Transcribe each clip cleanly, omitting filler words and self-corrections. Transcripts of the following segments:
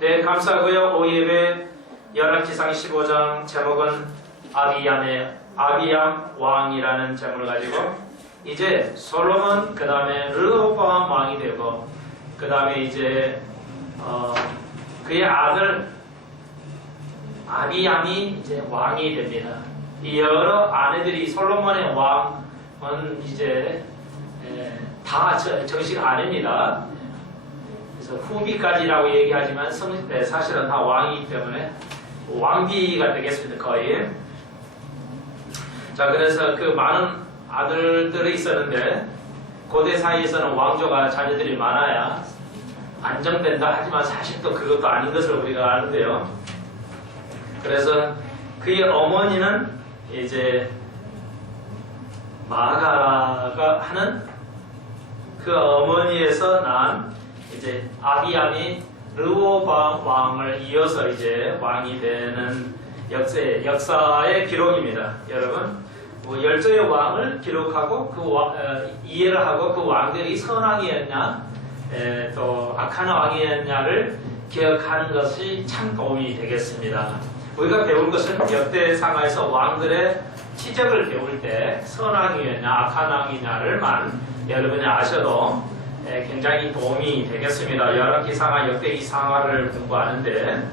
네, 감사하고요. 오예배 열왕기상 15장 제목은 아비얌 왕이라는 제목을 가지고 이제 솔로몬 그 다음에 르호보암 왕이 되고 그 다음에 이제 그의 아들 아비얌이 이제 왕이 됩니다. 이 여러 아내들이 솔로몬의 왕은 이제 다 정식 아내입니다. 그래서 후비까지라고 얘기하지만 사실은 다 왕이기 때문에 왕비가 되겠습니다. 거의. 자, 그래서 그 많은 아들들이 있었는데 고대 사이에서는 왕조가 자녀들이 많아야 안정된다 하지만 사실 또 그것도 아닌 것을 우리가 아는데요. 그래서 그의 어머니는 이제 마가라가 하는 그 어머니에서 난 이제 아비암이 르호보암 왕을 이어서 이제 왕이 되는 역사의 기록입니다. 여러분, 열조의 왕을 기록하고 이해를 하고 그 왕들이 선왕이었냐 또 악한 왕이었냐를 기억하는 것이 참 도움이 되겠습니다. 우리가 배울 것은 역대상하에서 왕들의 치적을 배울 때 선왕이었냐 악한 왕이냐를만 여러분이 아셔도 굉장히 도움이 되겠습니다. 열왕기상하 역대기상하를 공부하는데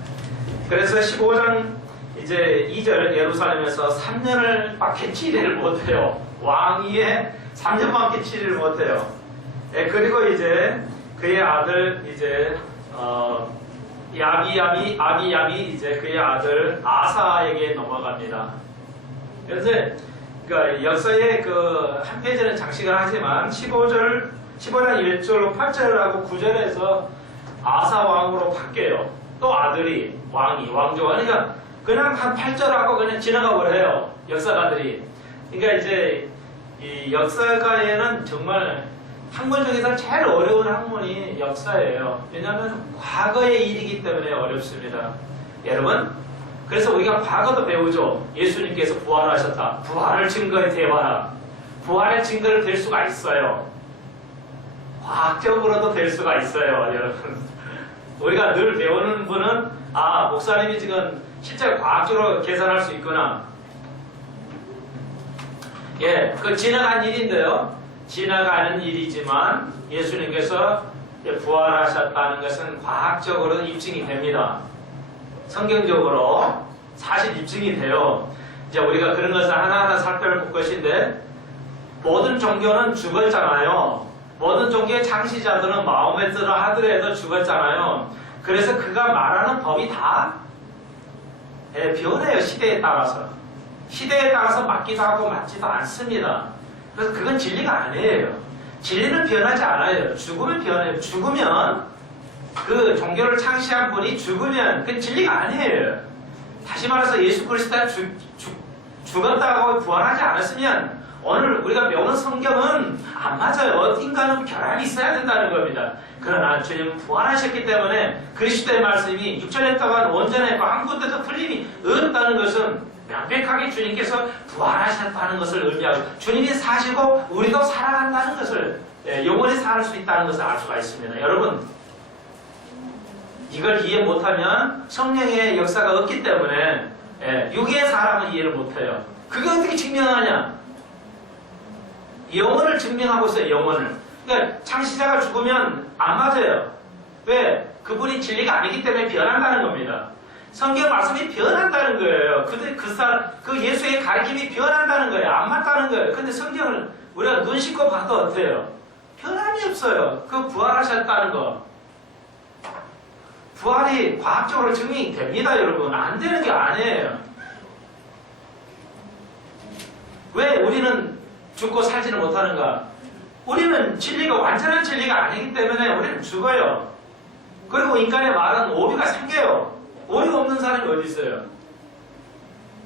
그래서 15장 이제 2절 예루살렘에서 3년을 밖에 치리를 못해요. 왕위에 3년밖에 치리를 못해요. 그리고 이제 그의 아들 이제 아비얌이 이제 그의 아들 아사에게 넘어갑니다. 그래서 그러니까 역사의 그 한 페이지는 장식을 하지만 15장 1절로 8절하고 9절에서 아사 왕으로 바뀌어요. 또 아들이 왕조가 그러니까 그냥 한 8절하고 그냥 지나가 버려요. 역사가들이. 그러니까 이제 이 역사가에는 정말 학문 중에서 제일 어려운 학문이 역사예요. 왜냐하면 과거의 일이기 때문에 어렵습니다. 여러분, 그래서 우리가 과거도 배우죠. 예수님께서 부활하셨다. 부활을 증거에 대봐라. 부활의 증거를 댈 수가 있어요. 과학적으로도 될 수가 있어요. 여러분, 우리가 늘 배우는 분은 목사님이 지금 실제 과학적으로 계산할 수 있구나. 그 지나간 일인데요. 지나가는 일이지만 예수님께서 부활하셨다는 것은 과학적으로 입증이 됩니다. 성경적으로 사실 입증이 돼요. 이제 우리가 그런 것을 하나하나 살펴볼 것인데 모든 종교는 죽었잖아요. 모든 종교의 창시자들은 마호메트를 하더라도 죽었잖아요. 그래서 그가 말하는 법이 다 변해요. 시대에 따라서. 시대에 따라서 맞기도 하고 맞지도 않습니다. 그래서 그건 진리가 아니에요. 진리는 변하지 않아요. 죽으면 변해요. 죽으면 그 종교를 창시한 분이 죽으면 그건 진리가 아니에요. 다시 말해서 예수 그리스도가 죽었다고 부활하지 않았으면 오늘 우리가 배우는 성경은 안 맞아요. 인간은 결함이 있어야 된다는 겁니다. 그러나 주님 부활하셨기 때문에 그리스도의 말씀이 6천년 동안 온전했고 한 군데도 틀림이 없다는 것은 명백하게 주님께서 부활하셨다는 것을 의미하고 주님이 사시고 우리도 살아간다는 것을 영원히 살 수 있다는 것을 알 수가 있습니다. 여러분, 이걸 이해 못하면 성령의 역사가 없기 때문에 육의 사람은 이해를 못해요. 그게 어떻게 증명하냐? 영혼을 증명하고 있어요. 영혼을. 그러니까 창시자가 죽으면 안 맞아요. 왜? 그분이 진리가 아니기 때문에 변한다는 겁니다. 성경 말씀이 변한다는 거예요. 그 예수의 가르침이 변한다는 거예요. 안 맞다는 거예요. 근데 성경을 우리가 눈 씻고 봐도 어때요? 변함이 없어요. 그 부활하셨다는 거. 부활이 과학적으로 증명이 됩니다, 여러분. 안 되는 게 아니에요. 왜 우리는 죽고 살지는 못하는가? 우리는 진리가 완전한 진리가 아니기 때문에 우리는 죽어요. 그리고 인간의 말은 오류가 생겨요. 오류가 없는 사람이 어디 있어요?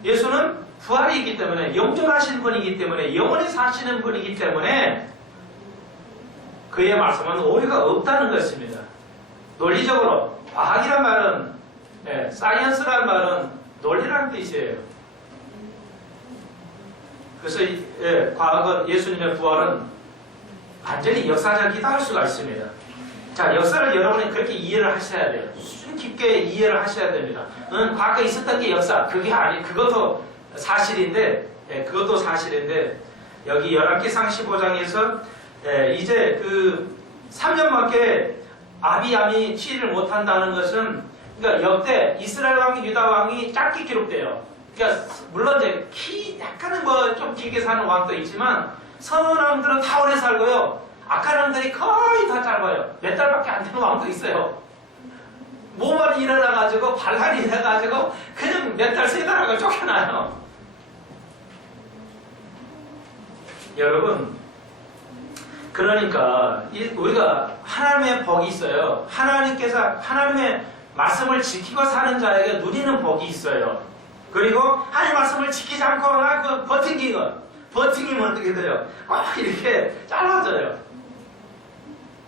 예수는 부활이 있기 때문에 영존하신 분이기 때문에 영원히 사시는 분이기 때문에 그의 말씀은 오류가 없다는 것입니다. 논리적으로 과학이란 말은 사이언스란 말은 논리라는 뜻이에요. 그래서 과학은 예수님의 부활은 완전히 역사적이다 할 수가 있습니다. 자, 역사를 여러분이 그렇게 이해를 하셔야 돼요. 수준 깊게 이해를 하셔야 됩니다. 과거에 있었던 게 역사, 그것도 사실인데, 그것도 사실인데, 여기 열왕기상 15장에서 이제 그 3년밖에 아비암이 치리를 못한다는 것은, 그러니까 역대 이스라엘 왕, 유다 왕이 짧게 기록돼요. 그러니까 물론 이제 약간은 뭐 좀 길게 사는 왕도 있지만 선한 왕들은 다 오래 살고요. 악한 왕들이 거의 다 짧아요. 몇 달밖에 안 되는 왕도 있어요. 몸만 일어나가지고 반란이 일어나가지고 그냥 몇 달, 세 달 하고 쫓겨나요. 여러분, 그러니까 우리가 하나님의 복이 있어요. 하나님의 말씀을 지키고 사는 자에게 누리는 복이 있어요. 그리고 하나님의 말씀을 지키지 않고 버팅기면 어떻게 돼요? 이렇게 짧아져요.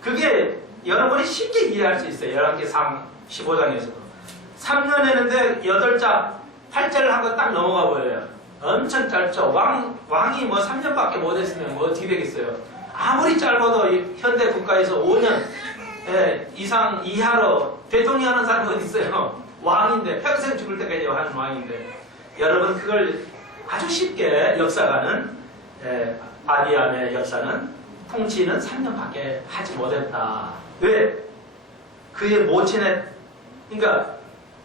그게 여러분이 쉽게 이해할 수 있어요. 열왕기상 15장에서도 3년 했는데 8장 8절을 하고 딱 넘어가 버려요. 엄청 짧죠. 왕이 뭐 3년밖에 못했으면 뭐 어떻게 되겠어요. 아무리 짧아도 현대 국가에서 5년 이상 이하로 대통령 하는 사람은 어디 있어요. 왕인데 평생 죽을 때까지 하는 왕인데, 여러분 그걸 아주 쉽게 역사가는 아비암의 역사는 통치는 3년밖에 하지 못했다. 왜? 그의 모친의, 그러니까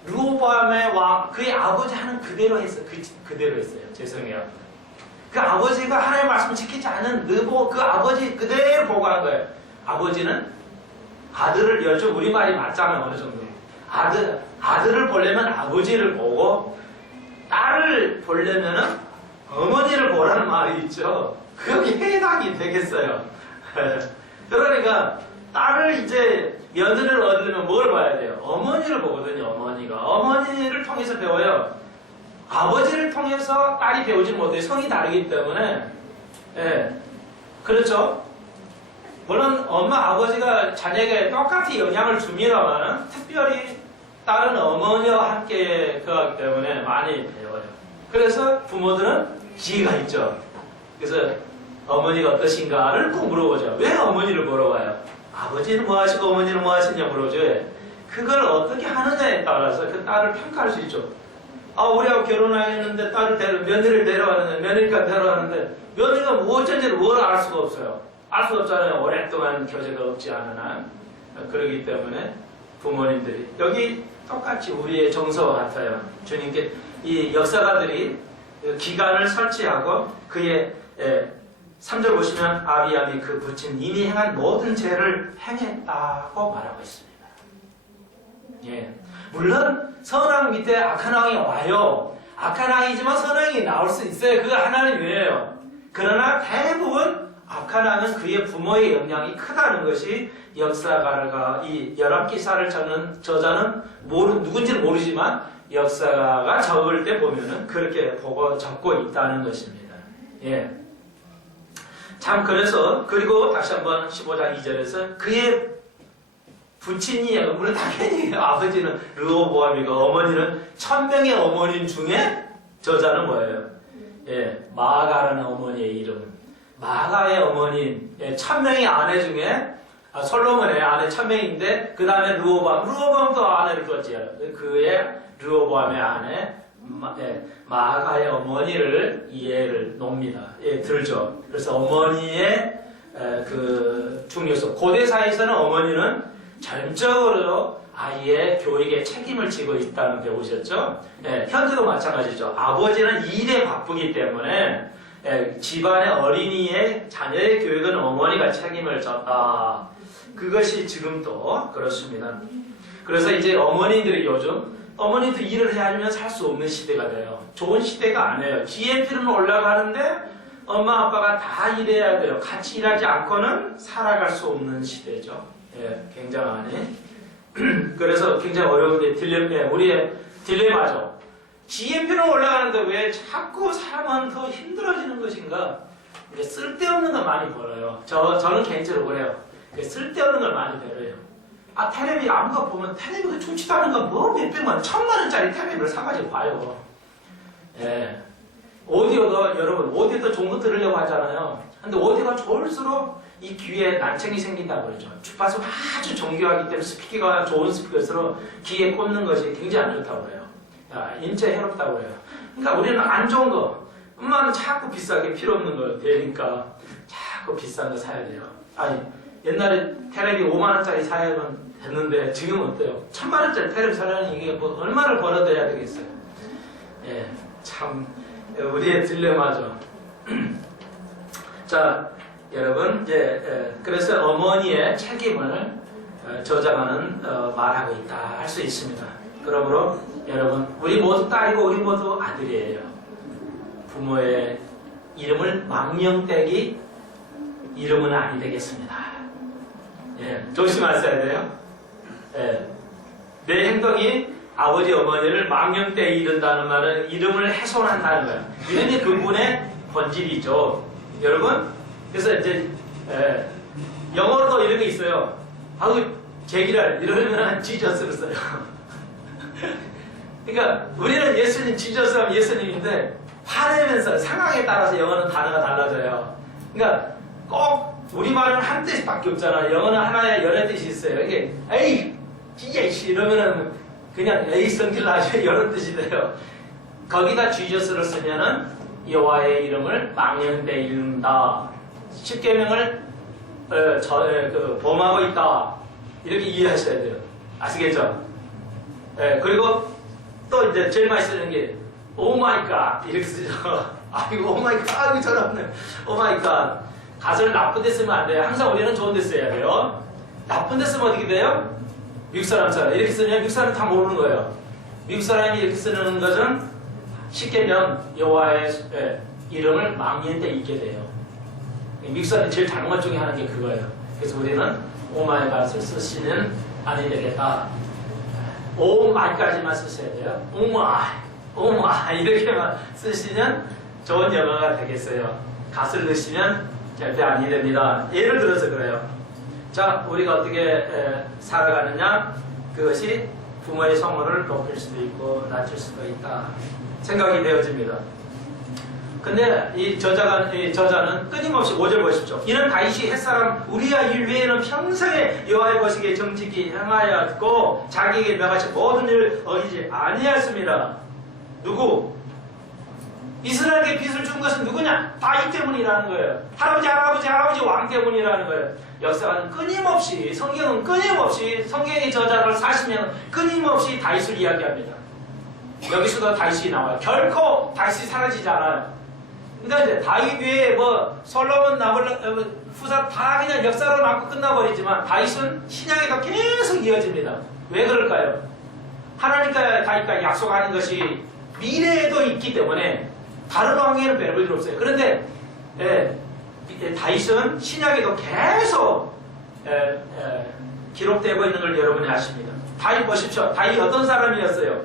르호보암의 왕, 그의 아버지 하는 그대로 했어요. 그대로 했어요. 죄송해요. 그 아버지가 하나님의 말씀을 지키지 않은 그 아버지 그대로 보고한 거예요. 아버지는 아들을, 요즘 우리말이 맞잖아요. 어느 정도. 아들을 보려면 아버지를 보고, 딸을 보려면 어머니를 보라는 말이 있죠. 그게 해당이 되겠어요. 그러니까 딸을 이제 며느리를 얻으려면 뭘 봐야 돼요? 어머니를 보거든요. 어머니를 통해서 배워요. 아버지를 통해서 딸이 배우지 못해요. 성이 다르기 때문에. 그렇죠? 물론 엄마 아버지가 자녀에게 똑같이 영향을 줍니다만 특별히 딸은 어머니와 함께 그하기 때문에 많이 배워요. 그래서 부모들은 지혜가 있죠. 그래서 어머니가 어떠신가를 꼭 물어보죠. 왜 어머니를 물어봐요? 아버지는 뭐 하시고 어머니는 뭐 하시냐 물어보죠. 그걸 어떻게 하느냐에 따라서 그 딸을 평가할 수 있죠. 우리하고 결혼하였는데 며느리를 데려왔는데, 며느리가 데려왔는데, 며느리가 어쩐지를 뭘 알 수가 없어요. 알 수 없잖아요. 오랫동안 교제가 없지 않은 한. 그러기 때문에 부모님들이 여기 똑같이 우리의 정서와 같아요. 주님께 이 역사가들이 기간을 설치하고 그의 3절 보시면 아비암이 그 부친 이미 행한 모든 죄를 행했다고 말하고 있습니다. 물론 선왕 밑에 악한 왕이 와요. 악한 왕이지만 선왕이 나올 수 있어요. 그거 하나는 왜예요? 그러나 대부분 악한 왕은 그의 부모의 영향이 크다는 것이 역사가가 이 열왕기사를 적는 저자는 누군지는 모르지만 역사가가 적을 때 보면은 그렇게 보고 적고 있다는 것입니다. 참 그래서 그리고 다시 한번 15장 2절에서 그의 부친이, 물론 당연히 아버지는 르호보암이고 어머니는 1000명의 어머님 중에 저자는 뭐예요? 마아가라는 어머니의 이름. 마아가의 어머님, 1000명의 아내 중에 솔로몬의 아내 1000명인데 그 다음에 르호보암도 아내를 뒀지. 그의 르호보암의 아내 마아가의 어머니를 이해를 놉니다. 들죠. 그래서 어머니의 그 중요성. 고대사에서는 어머니는 전적으로 아이의 교육에 책임을 지고 있다는 배우셨죠? 현재도 마찬가지죠. 아버지는 일에 바쁘기 때문에 집안의 어린이의 자녀의 교육은 어머니가 책임을 졌다. 그것이 지금도 그렇습니다. 그래서 이제 어머니들이 요즘 어머니도 일을 해야 하면 살 수 없는 시대가 돼요. 좋은 시대가 아니에요. GNP는 올라가는데 엄마 아빠가 다 일해야 돼요. 같이 일하지 않고는 살아갈 수 없는 시대죠. 굉장하네. 그래서 굉장히 어려운데 우리의 딜레마죠. GNP는 올라가는데 왜 자꾸 사람은 더 힘들어지는 것인가? 쓸데없는 걸 많이 벌어요. 저는 개인적으로 그래요. 쓸데없는 걸 많이 벌어요. 텔레비 아무거 보면 텔레비가 좋지도 않은 거 뭐 몇백만, 1000만원짜리 텔레비를 사가지고 봐요. 오디오도 여러분 오디오도 좋은 거 들으려고 하잖아요. 근데 오디오가 좋을수록 이 귀에 난청이 생긴다고 그러죠. 주파수가 아주 정교하기 때문에 스피커가 좋은 스피커일수록 귀에 꽂는 것이 굉장히 안 좋다고 그래요. 인체에 해롭다고 그래요. 그러니까 우리는 안 좋은 거, 엄마는 자꾸 비싸게 필요 없는 거 되니까 자꾸 비싼 거 사야 돼요. 아니, 옛날에 테레비 5만원짜리 사야만 됐는데 지금 어때요? 1000만원짜리 테레비 사려면 이게 뭐 얼마를 벌어둬야 되겠어요? 예, 참 우리의 딜레마죠. 자, 여러분 이제 그래서 어머니의 책임을 저장하는 말하고 있다 할 수 있습니다. 그러므로 여러분 우리 모두 딸이고 우리 모두 아들이에요. 부모의 이름을 망령되기 이름은 아니 되겠습니다. 예, 조심하셔야 돼요. 예, 내 행동이 아버지 어머니를 망령되게 이른다는 말은 이름을 훼손한다는 거예요. 이름이 근본의 본질이죠. 여러분, 그래서 이제 영어로도 이런 게 있어요. 아우 제기랄 이러면 지저스를 써요. 그러니까 우리는 예수님 지저스 하면 예수님인데 화내면서 상황에 따라서 영어는 단어가 달라져요. 그러니까 꼭 우리말은 한 뜻밖에 없잖아. 영어는 하나에 여러 뜻이 있어요. 이게 에이 지저스 이러면은 그냥 에이 성질 나죠. 이런 뜻이 돼요. 거기다 지저스를 쓰면은 여호와의 이름을 망령되게 이른다. 십계명을 범하고 있다. 이렇게 이해하셔야 돼요. 아시겠죠? 그리고 또 이제 제일 많이 쓰는 게 오마이갓 이렇게 쓰죠. 아이고 오마이갓 아이고 저런 오마이갓. 가설을 나쁜 데 쓰면 안 돼요. 항상 우리는 좋은 데 써야 돼요. 나쁜 데 쓰면 어떻게 돼요? 미국 사람처럼 이렇게 쓰면 미국 사람이 다 모르는 거예요. 미국 사람이 이렇게 쓰는 것은 십계명 여호와의 이름을 망령되게 잊게 돼요. 미국 사람이 제일 잘못한 것 중에 하나는 게 그거예요. 그래서 우리는 오마이갓을 쓰시면 안 되겠다. 오마이까지만 쓰셔야 돼요. 오마이 이렇게만 쓰시면 좋은 영어가 되겠어요. 갓을 넣으시면 절대 아니 됩니다. 예를 들어서 그래요. 자, 우리가 어떻게 살아가느냐? 그것이 부모의 성호를 높일 수도 있고 낮출 수도 있다. 생각이 되어집니다. 근데 이 저자는 끊임없이 5절 보십시오. 이는 다윗이 햇사람 우리야 일 외에는 평생에 여호와의 거시기에 정직히 행하였고 자기에게 명하신 모든 일을 어기지 아니하였습니다. 누구? 이스라엘에게 빚을 준 것은 누구냐? 다윗 때문이라는 거예요. 할아버지 왕 때문이라는 거예요. 역사는 끊임없이 성경은 끊임없이 성경의 저자를 사시면 끊임없이 다윗을 이야기합니다. 여기서도 다윗이 나와요. 결코 다윗이 사라지지 않아요. 그러니까 이제 다윗 외에 뭐 솔로몬 후사 다 그냥 역사로 남고 끝나버리지만 다윗은 신약에도 계속 이어집니다. 왜 그럴까요? 하나님과 다윗과 약속하는 것이 미래에도 있기 때문에 다른 왕에는 별 일 없어요. 그런데 다윗은 신약에도 계속 기록되고 있는 걸 여러분이 아십니다. 다윗 보십시오. 다윗 어떤 사람이었어요?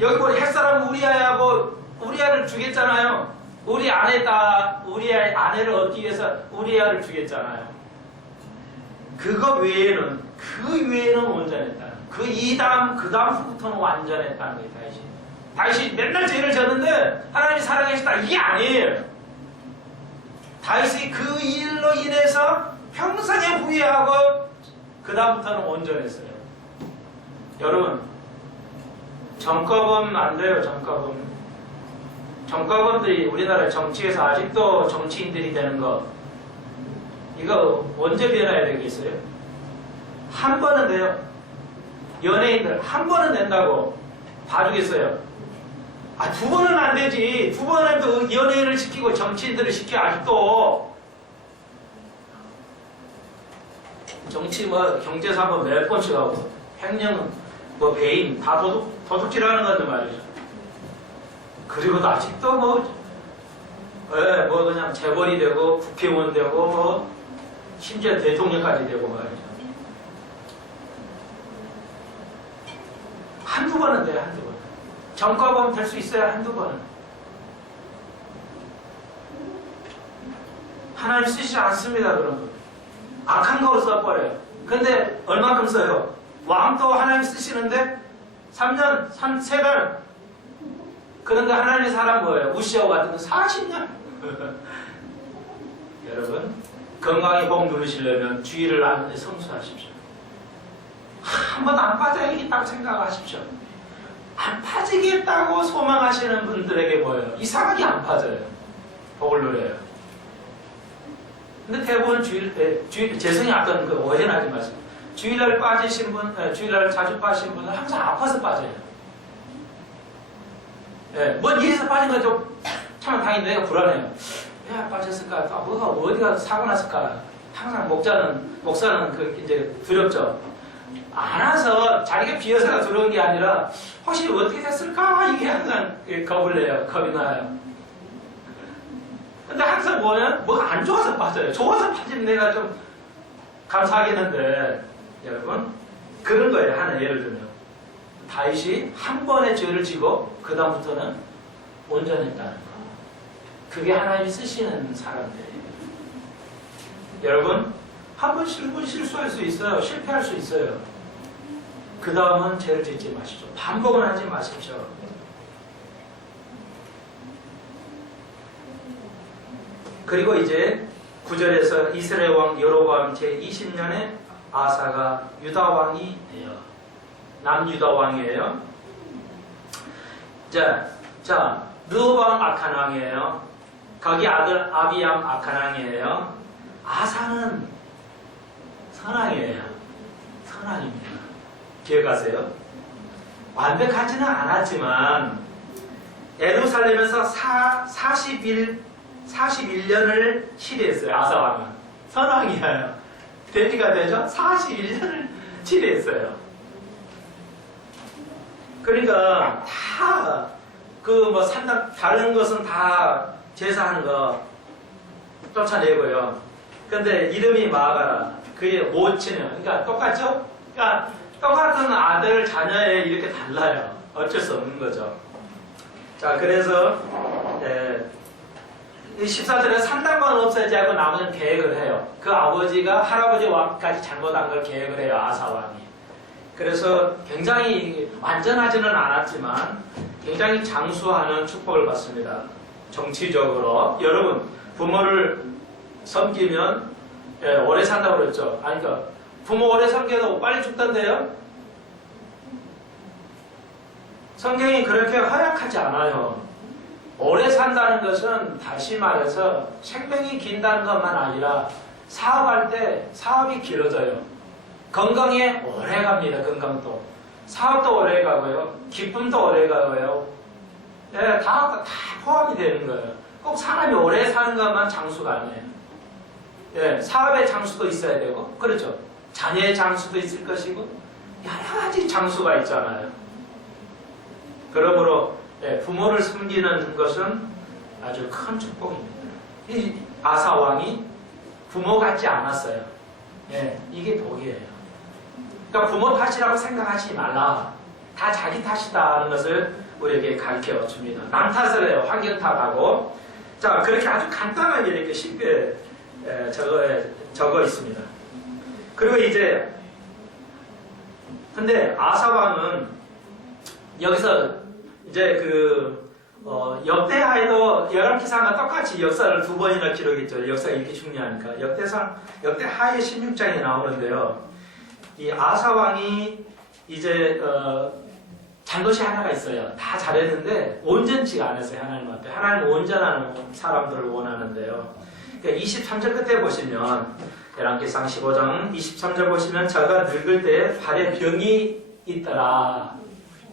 여기 보니 햇사람 우리아를 죽였잖아요. 우리 아내의 아내를 얻기 위해서 우리아를 죽였잖아요. 그거 외에는 온전했다. 그 다음 후부터는 완전했다는 거예요. 다윗이 맨날 죄를 졌는데 하나님이 사랑하셨다. 이게 아니에요. 다윗이 그 일로 인해서 평생에 후회하고 그 다음부터는 온전했어요. 여러분 정과범 안 돼요. 정과범들이 우리나라 정치에서 아직도 정치인들이 되는 거 이거 언제 변해야 되겠어요? 한 번은 돼요. 연예인들 한 번은 된다고 봐주겠어요. 두 번은 안 되지. 두 번은 또 연예인을 시키고 정치인들을 시켜 아직도. 정치 경제사고 몇 번씩 하고 횡령 배임 다 도둑질하는 건데 말이죠. 그리고도 아직도 그냥 재벌이 되고 국회의원 되고 심지어 대통령까지 되고 말이죠. 한두 번은 돼요. 한두 번. 정과범 될 수 있어요. 한두 번은. 하나님 쓰시지 않습니다. 그런 거. 악한 거로 써버려요. 근데 얼만큼 써요? 왕도 하나님 쓰시는데 3년, 3달 그런데 하나님의 사람 뭐예요? 우시아와 같은 거 40년. 여러분 건강히 복 누리시려면 주의를 성수하십시오. 한 번도 안 빠져야겠다고 생각하십시오. 안 빠지겠다고 소망하시는 분들에게 뭐예요? 이상하게 안 빠져요. 복을 누려요. 근데 대부분 재성이 어떤 그 오해는 하지 마세요. 주일날 빠지신 분, 주일날 자주 빠지신 분은 항상 아파서 빠져요. 뭔 일에서 빠진 건 좀 참 당연히 내가 불안해요. 왜 안 빠졌을까? 뭐가 어디가 사고 났을까? 항상 목사는 그 이제 두렵죠. 안 와서 자기가 비어서가 두려운 게 아니라 혹시 어떻게 됐을까? 이게 항상 겁을 내요. 겁이 나요. 근데 항상 뭐가 안 좋아서 빠져요. 좋아서 빠지면 내가 좀 감사하겠는데, 여러분, 그런 거예요. 하나 예를 들면. 다윗이 한 번의 죄를 지고, 그다음부터는 온전했다는 거. 그게 하나님이 쓰시는 사람들이에요. 여러분, 한 번 실수할 수 있어요. 실패할 수 있어요. 그 다음은 죄를 짓지 마십시오. 반복은 하지 마십시오. 그리고 이제 9절에서 이스라엘 왕 여로보암 제20년에 아사가 유다 왕이 돼요. 남유다 왕이에요. 자, 르호보암 악한 왕이에요. 거기 아들 아비암 악한 왕이에요. 아사는 선왕이에요. 선왕입니다. 기억하세요? 완벽하지는 않았지만 예루살렘에서 41년을 치리했어요. 아사왕은 선왕이에요. 대비가 되죠? 41년을 치리했어요. 그러니까 다 다른 것은 다 제사하는 거 쫓아내고요. 근데 이름이 마가라. 그의 모친은 그러니까 똑같죠? 그러니까 똑같은 아들 자녀에 이렇게 달라요. 어쩔 수 없는 거죠. 자, 그래서 14절에 산당만 없애지 않고 나머지는 계획을 해요. 그 아버지가 할아버지 왕까지 잘못한 걸 계획을 해요. 아사왕이. 그래서 굉장히 완전하지는 않았지만 굉장히 장수하는 축복을 받습니다. 정치적으로. 여러분, 부모를 섬기면 오래 산다고 그랬죠. 아니, 그러니까 부모 오래 섬겨도 빨리 죽던데요? 성경이 그렇게 허약하지 않아요. 오래 산다는 것은 다시 말해서 생명이 긴다는 것만 아니라 사업할 때 사업이 길어져요. 건강에 오래 갑니다. 건강도. 사업도 오래 가고요. 기쁨도 오래 가고요. 다 포함이 되는 거예요. 꼭 사람이 오래 사는 것만 장수가 아니에요. 사업의 장수도 있어야 되고, 그렇죠. 자녀의 장수도 있을 것이고, 여러 가지 장수가 있잖아요. 그러므로 부모를 섬기는 것은 아주 큰 축복입니다. 이 아사왕이 부모 같지 않았어요. 이게 복이에요. 그러니까 부모 탓이라고 생각하지 말라. 다 자기 탓이다는 것을 우리에게 가르쳐 줍니다. 남 탓을 해요. 환경 탓하고. 자, 그렇게 아주 간단하게 이렇게 쉽게 적어 있습니다. 그리고 이제 근데 아사왕은 여기서 이제 역대하에도 열왕기상과 똑같이 역사를 2번이나 기록했죠. 역사가 이렇게 중요하니까. 역대하에 16장에 나오는데요. 이 아사왕이 이제 잘못이 하나가 있어요. 다 잘했는데 온전치가 않았어요. 하나님 앞에. 하나님 온전한 사람들을 원하는데요. 그러니까 23절 끝에 보시면 열왕기상 15장 23절 보시면 저가 늙을 때 발에 병이 있더라.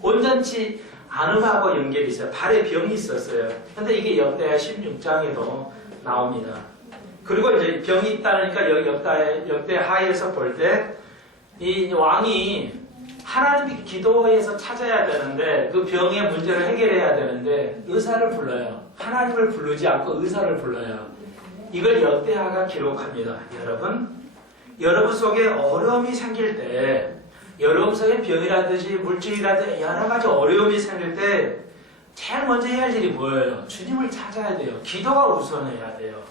온전치 않음하고 연결이 있어요. 발에 병이 있었어요. 근데 이게 역대하 16장에도 나옵니다. 그리고 이제 병이 있다니까 여기 역대하에서 볼 때 이 왕이 하나님이 기도해서 찾아야 되는데 그 병의 문제를 해결해야 되는데 의사를 불러요. 하나님을 부르지 않고 의사를 불러요. 이걸 역대하가 기록합니다. 여러분 속에 어려움이 생길 때 여러분 속에 병이라든지 물질이라든지 여러 가지 어려움이 생길 때 제일 먼저 해야 할 일이 뭐예요? 주님을 찾아야 돼요. 기도가 우선해야 돼요.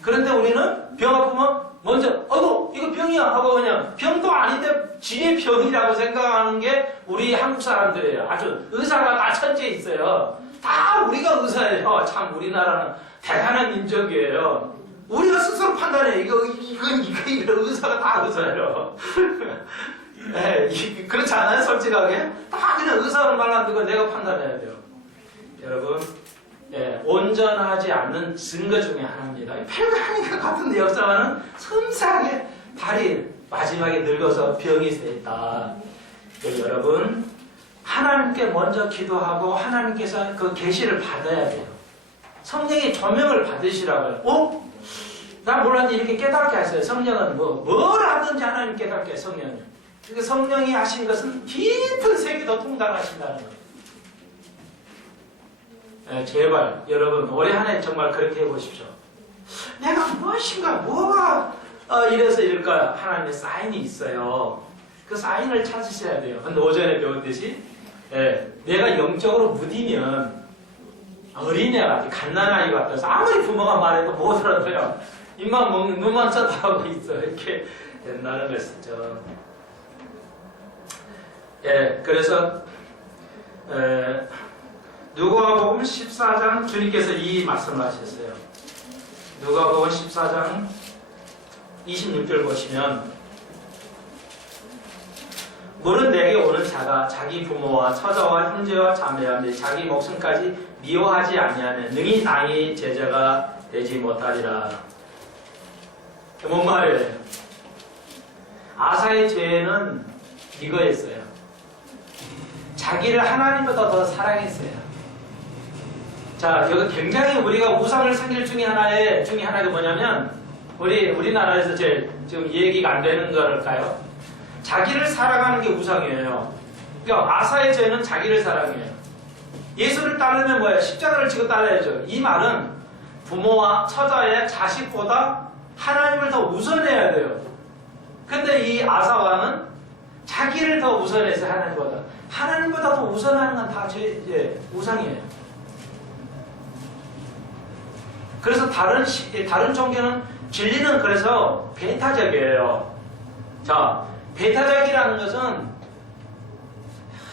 그런데 우리는 병 아프면 먼저 이거 병이야 하고 그냥 병도 아닌데 지의 병이라고 생각하는 게 우리 한국 사람들이에요. 아주 의사가 다 천지에 있어요. 다 우리가 의사예요. 참 우리나라는 대단한 민족이에요. 우리가 스스로 판단해. 이건 의사가 다 의사예요. 네, 그렇지 않아요? 솔직하게? 다 그냥 의사는 말 안 듣고 내가 판단해야 돼요. 여러분, 예, 온전하지 않는 증거 중에 하나입니다. 펠가니까 같은 역사와는 섬세하게 발이 마지막에 늙어서 병이 세있다. 여러분, 하나님께 먼저 기도하고 하나님께서 그 계시를 받아야 돼요. 성령의 조명을 받으시라고요. 나 몰랐는데 이렇게 깨닫게 하세요. 성령은 뭘 하든지 하나님 깨닫게 해요. 성령은. 그러니까 성령이 하신 것은 깊은 세계도 통달하신다는 거예요. 네, 제발 여러분 올해 한 해 정말 그렇게 해보십시오. 내가 무엇인가 뭐가 이래서 이럴까 하나님의 사인이 있어요. 그 사인을 찾으셔야 돼요. 근데 오전에 배웠듯이 내가 영적으로 무디면 어린애가 갓난아이 같아서 아무리 부모가 말해도 못 알아들어요. 입만 먹는 눈만 쳐다보고 있어. 이렇게 된다는 것이죠. 그래서 누가복음 14장 주님께서 이 말씀하셨어요. 누가복음 14장 26절 보시면 물은 내게 오는 자가 자기 부모와 처자와 형제와 자매와 자기 목숨까지 미워하지 아니하면 능히 나의 제자가 되지 못하리라. 뭔 말이에요? 아사의 죄는 이거였어요. 자기를 하나님보다 더 사랑했어요. 자, 여기 굉장히 우리가 우상을 섬길 중에 하나가 뭐냐면 우리나라에서 제일 지금 얘기가 안 되는 걸까요? 자기를 사랑하는 게 우상이에요. 그러니까 아사의 죄는 자기를 사랑해요. 예수를 따르면 뭐예요? 십자가를 지고 따라야죠. 이 말은 부모와 처자의 자식보다 하나님을 더 우선해야 돼요. 근데 이 아사와는 자기를 더 우선해서 하나님보다 더 우선하는 건 다 우상이에요. 그래서 다른 종교는 진리는 그래서 배타적이에요. 자, 배타적이라는 것은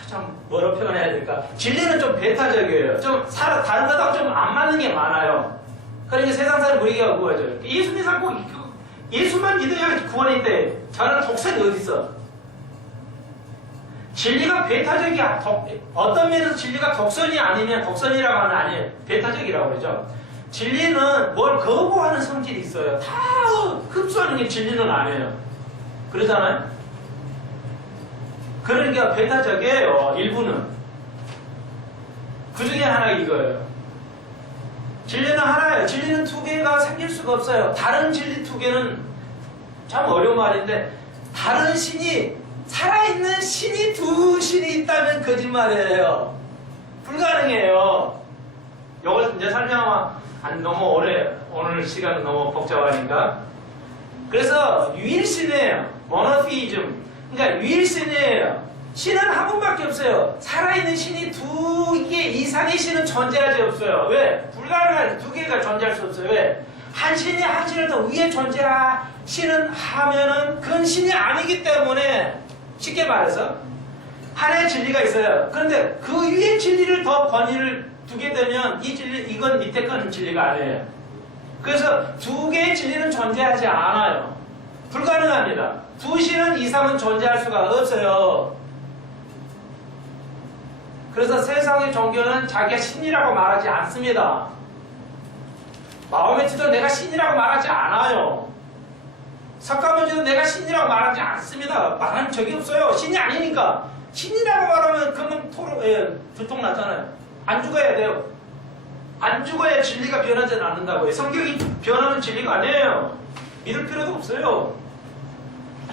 참 뭐로 표현해야 될까? 진리는 좀 배타적이에요. 좀 다른 것하고 좀 안 맞는 게 많아요. 그러니까 세상 사람 우리가 구해줘요. 예수 믿고 예수만 믿어야 구원이 돼. 저는 독선이 어디 있어? 진리가 배타적이야. 어떤 면에서 진리가 독선이 아니면 독선이라고 하는 아니에요. 배타적이라고 그러죠. 진리는 뭘 거부하는 성질이 있어요. 다 흡수하는 게 진리는 아니에요. 그러잖아요? 그러니까 배타적이에요. 일부는. 그 중에 하나가 이거예요. 진리는 하나예요. 진리는 두 개가 생길 수가 없어요. 다른 진리 두 개는 참 어려운 말인데 다른 신이 살아있는 신이 두 신이 있다면 거짓말이에요. 불가능해요. 이걸 이제 설명하면 너무 오늘 시간은 너무 복잡하니까. 그래서 유일신이에요. 모노티즘. 그러니까 유일신이에요. 신은 한 분밖에 없어요. 살아있는 신이 두 개 이상의 신은 존재하지 없어요. 왜? 불가능한 두 개가 존재할 수 없어요. 왜? 한 신이 한 신을 더 위에 존재하시는 하면은 그건 신이 아니기 때문에 쉽게 말해서 하나의 진리가 있어요. 그런데 그 위에 진리를 더 권위를 두게 되면 이건 밑에 건 진리가 아니에요. 그래서 두 개의 진리는 존재하지 않아요. 불가능합니다. 두 신은 이상은 존재할 수가 없어요. 그래서 세상의 종교는 자기가 신이라고 말하지 않습니다. 마호메트도 내가 신이라고 말하지 않아요. 석가모니도 내가 신이라고 말하지 않습니다. 말하는 적이 없어요. 신이 아니니까. 신이라고 말하면 그만 들통났잖아요. 안 죽어야 돼요. 안 죽어야 진리가 변하지 않는다고요. 성경이 변하는 진리가 아니에요. 믿을 필요도 없어요.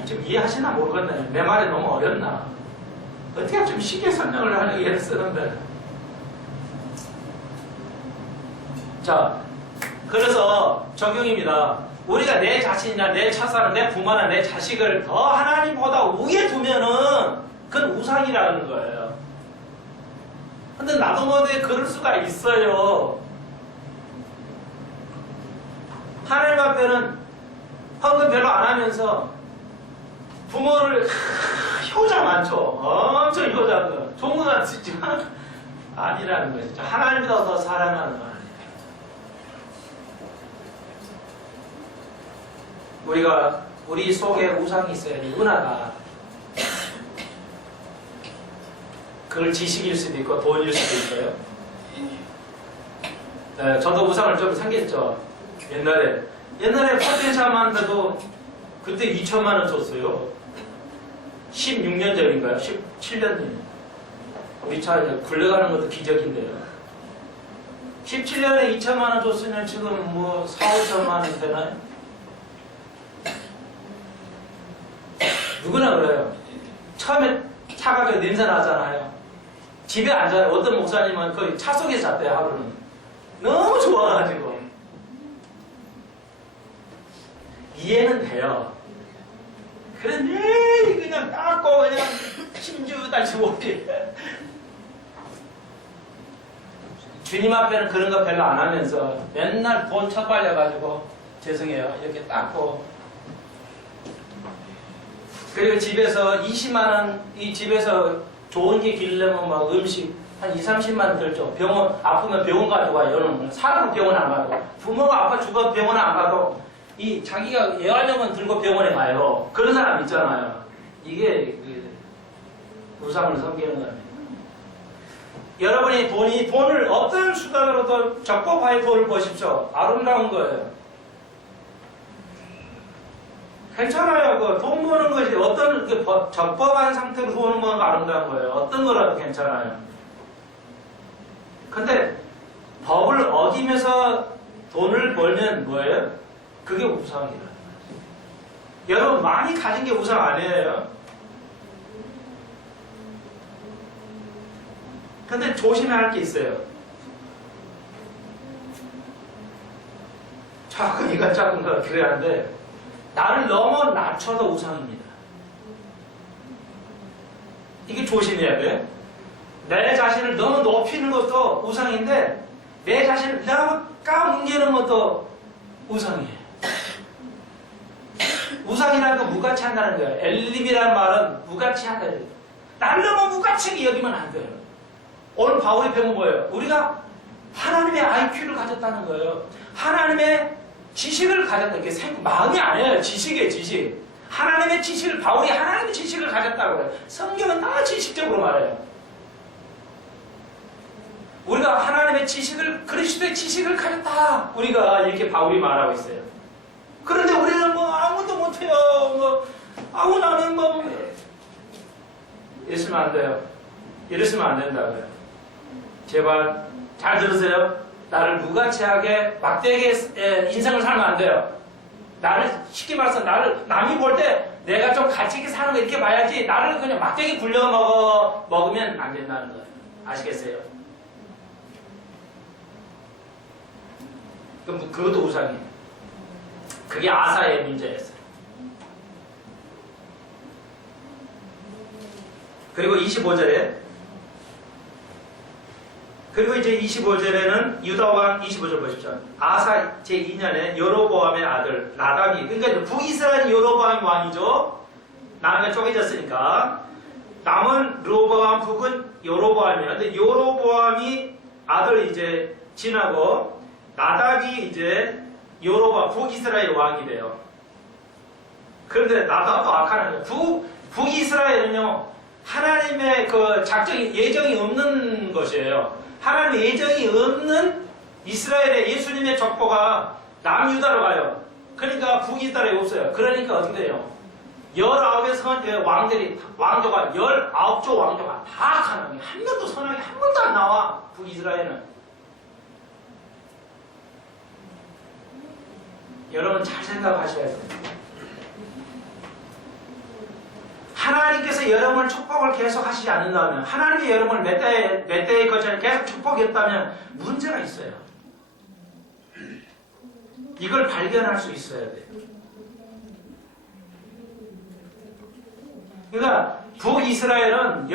좀 이해하시나 모르겠네. 내 말이 너무 어렵나. 어떻게 좀 쉽게 설명을 하려고 애를 쓰는데. 자, 그래서 적용입니다. 우리가 내 자신이나 내 차사나 내 부모나 내 자식을 더 하나님보다 위에 두면은 그건 우상이라는 거예요. 근데 나도 모르게 그럴 수가 있어요. 하나님 앞에는 헌금 별로 안 하면서 부모를 효자 많죠. 엄청 효자인 거. 좋은 거 같지만 아니라는 것이죠. 하나님보다 더 사랑하는 거 아니에요. 우리 속에 우상이 있어야지 은하가 그걸 지식일 수도 있고 돈일 수도 있어요. 네, 저도 우상을 좀 생겼죠. 옛날에 포텐샤만 돼도 그때 2천만 원 줬어요. 16년 전인가요? 17년 전. 우리 차 굴러가는 것도 기적인데요. 17년에 2천만 원 줬으면 지금 뭐 4, 5천만 원 되나요? 누구나 그래요. 처음에 차가 냄새 나잖아요. 집에 앉아요. 어떤 목사님은 거의 차 속에서 잤대요, 하루는. 너무 좋아가지고. 이해는 돼요. 그런데 그냥 닦고 그냥 힘주다시 못해. 주님 앞에는 그런 거 별로 안 하면서 맨날 돈 처발려가지고 죄송해요. 이렇게 닦고. 그리고 집에서 20만원, 이 집에서 좋은 게 기르려면 막 음식 한 2, 30만원 들죠. 병원, 아프면 병원 가져가, 이러는 사람은 병원 안 가도. 부모가 아파 죽어 병원 안 가도 이 자기가 애완용은 들고 병원에 가요. 그런 사람 있잖아요. 이게 우상을 섬기는 겁니다. 여러분이 돈을 어떤 수단으로도 적법하게 돈을 버십시오. 아름다운 거예요. 괜찮아요. 돈 버는 것이 어떤 적법한 상태로 버는 건 아름다운 거예요. 어떤 거라도 괜찮아요. 근데 법을 어기면서 돈을 벌면 뭐예요? 그게 우상이에요. 여러분 많이 가진 게 우상 아니에요? 근데 조심해야 할 게 있어요. 작은 이가 작은 거 그래야 하는데 나를 너무 낮춰도 우상입니다. 이게 조심해야 돼요. 내 자신을 너무 높이는 것도 우상인데 내 자신을 너무 까뭉개는 것도 우상이에요. 우상이라는 건 무가치 한다는 거예요. 엘림이라는 말은 무가치 한다는 거예요. 나를 너무 무가치하게 여기면 안 돼요. 오늘 바울의 배운 뭐예요? 우리가 하나님의 IQ를 가졌다는 거예요. 하나님의 지식을 가졌다. 이게 마음이 아니에요. 지식이에요, 지식. 하나님의 지식을, 바울이 하나님의 지식을 가졌다고 해요. 성경은 다 지식적으로 말해요. 우리가 하나님의 지식을, 그리스도의 지식을 가졌다. 우리가 이렇게 바울이 말하고 있어요. 그런데 우리는 뭐 아무도 못해요. 나는 이랬으면 안 돼요. 이랬으면 안 된다고요. 제발 잘 들으세요. 나를 무가치하게 막대하게 인생을 살면 안 돼요. 나를 쉽게 말해서 남이 볼 때 내가 좀 가치 있게 사는 거 이렇게 봐야지 나를 그냥 막대하게 굴려 먹으면 안 된다는 거예요. 아시겠어요? 그럼 그것도 우상이에요. 그게 아사의 문제였어요. 그리고 25절에 그리고 이제 25절에는 유다왕 25절 보십시오. 아사 제2년에 여로보암의 아들 나답이, 그러니까 북이스라엘 여로보암이 왕이죠. 나누게 쪼개졌으니까 남은 르호보암, 북은 여로보암이에요. 근데 여로보암이 아들 이제 지나고 나답이 이제 여로보암 북이스라엘 왕이 돼요. 그런데 나답도 악하는 거예요. 북이스라엘은요 하나님의 그 작정이 예정이 없는 것이에요. 하나님의 예정이 없는 이스라엘의 예수님의 족보가 남유다로 가요. 그러니까 북이스라엘이 없어요. 그러니까 어떻게 돼요? 19의 왕조가 19조 왕조가 다 악한 왕이에요. 한 명도 선악이 한 번도 안 나와. 북이스라엘은. 여러분 잘 생각하셔야 돼요. 하나님께서 여러분을 축복을 계속 하시지 않는다면, 하나님이 여러분을 몇 대에 걸쳐 계속 축복했다면 문제가 있어요. 이걸 발견할 수 있어야 돼요. 그러니까 북이스라엘은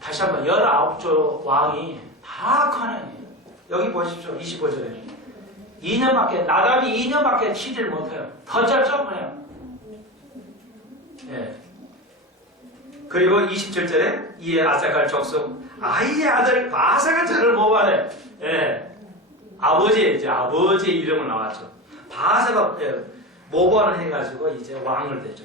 다시 한번 19조 왕이 다 가난해요. 여기 보십시오. 25절에. 2년밖에, 나답이 2년밖에 치질 못해요. 더 짧죠? 예. 그리고 27절에 이에 아사갈 족속 아이의 아들 바사가 저를 모반해. 예. 아버지의 이름을 나왔죠. 바사가 모반을 해가지고 이제 왕을 되죠.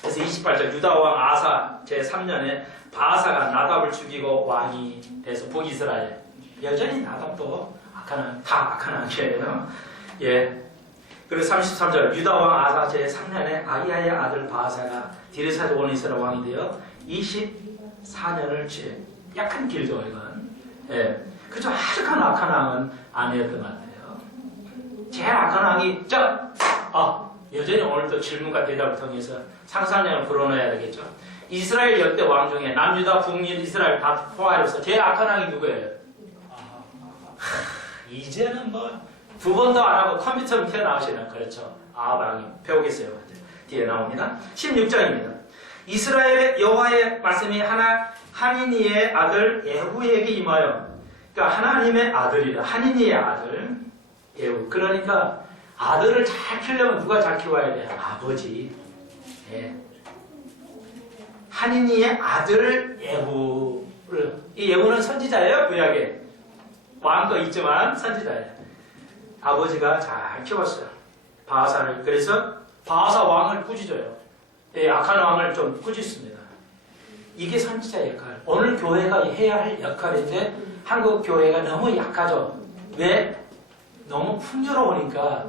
그래서 28절 유다왕 아사 제3년에 바아사가 나답을 죽이고 왕이 돼서 북이스라엘. 여전히 나답도 다 악한 악이에요. 예. 그리고 33절 유다왕 아사 제3년에 아히야의 아들 바아사가 디르사도 온 이스라엘 왕이 되어 24년을 취해. 약간 길죠 이건. 예. 그저 아주 악한 왕은 아니었던 것 같아요. 제일 악한 왕이 여전히 오늘도 질문과 대답을 통해서 상상력을 불어넣어야 되겠죠. 이스라엘 역대 왕 중에 남유다, 북유, 이스라엘 다 포함해서 제일 악한 왕이 누구예요? 이제는 뭐 두 번도 안 하고 컴퓨터 밑에 나오시는 그렇죠. 왕이 배우겠어요. 뒤에 나옵니다. 16장입니다. 이스라엘의 여호와의 말씀이 하니니의 아들 예후에게 임하여. 그러니까 하나님의 아들이다. 하니니의 아들 예후. 그러니까 아들을 잘 키우려면 누가 잘 키워야 돼요? 아버지. 예. 하니니의 아들 예후를. 이 예후는 선지자예요. 구약에. 왕도 있지만 선지자예요. 아버지가 잘 키웠어요. 바아사를. 그래서 바아사 왕을 꾸짖어요. 예, 악한 왕을 좀 꾸짖습니다. 이게 선지자 역할. 오늘 교회가 해야 할 역할인데 한국 교회가 너무 약하죠. 왜? 너무 풍요로우니까